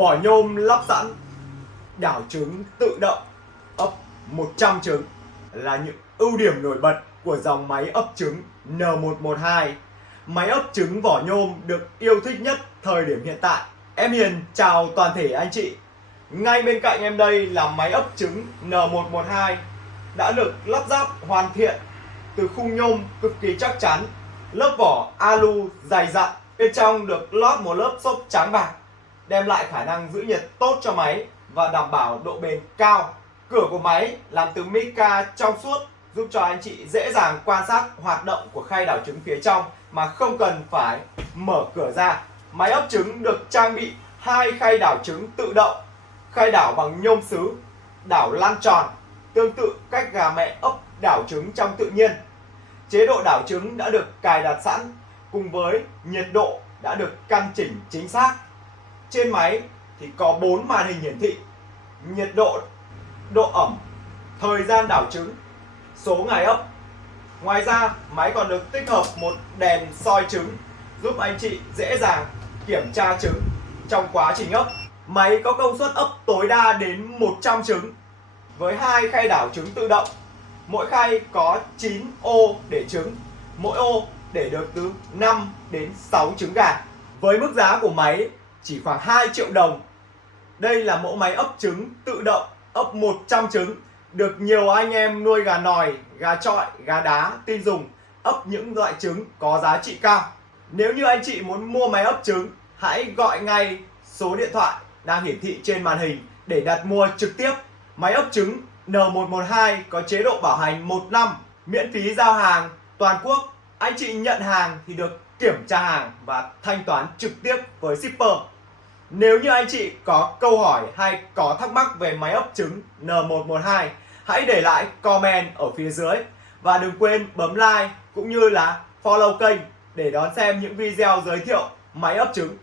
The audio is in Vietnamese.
Vỏ nhôm lắp sẵn, đảo trứng tự động, ấp 100 trứng là những ưu điểm nổi bật của dòng máy ấp trứng N112. Máy ấp trứng vỏ nhôm được yêu thích nhất thời điểm hiện tại. Em Hiền chào toàn thể anh chị. Ngay bên cạnh em đây là máy ấp trứng N112 đã được lắp ráp hoàn thiện từ khung nhôm cực kỳ chắc chắn, lớp vỏ alu dày dặn, bên trong được lót một lớp xốp trắng bạc, đem lại khả năng giữ nhiệt tốt cho máy và đảm bảo độ bền cao. Cửa của máy làm từ mica trong suốt, giúp cho anh chị dễ dàng quan sát hoạt động của khay đảo trứng phía trong mà không cần phải mở cửa ra. Máy ấp trứng được trang bị 2 khay đảo trứng tự động, khay đảo bằng nhôm sứ, đảo lăn tròn, tương tự cách gà mẹ ấp đảo trứng trong tự nhiên. Chế độ đảo trứng đã được cài đặt sẵn cùng với nhiệt độ đã được căn chỉnh chính xác. Trên máy thì có 4 màn hình hiển thị nhiệt độ, độ ẩm, thời gian đảo trứng, số ngày ấp. Ngoài ra máy còn được tích hợp một đèn soi trứng giúp anh chị dễ dàng kiểm tra trứng trong quá trình ấp. Máy có công suất ấp tối đa đến 100 trứng với 2 khay đảo trứng tự động. Mỗi khay có 9 ô để trứng, mỗi ô để được từ 5 đến 6 trứng gà. Với mức giá của máy chỉ khoảng 2 triệu đồng. Đây là mẫu máy ấp trứng tự động ấp 100 trứng, được nhiều anh em nuôi gà nòi, gà chọi, gà đá tin dùng, ấp những loại trứng có giá trị cao. Nếu như anh chị muốn mua máy ấp trứng, hãy gọi ngay số điện thoại đang hiển thị trên màn hình để đặt mua trực tiếp. Máy ấp trứng N112 có chế độ bảo hành 1 năm, miễn phí giao hàng toàn quốc. Anh chị nhận hàng thì được kiểm tra hàng và thanh toán trực tiếp với shipper. Nếu như anh chị có câu hỏi hay có thắc mắc về máy ấp trứng N112, hãy để lại comment ở phía dưới. Và đừng quên bấm like cũng như là follow kênh để đón xem những video giới thiệu máy ấp trứng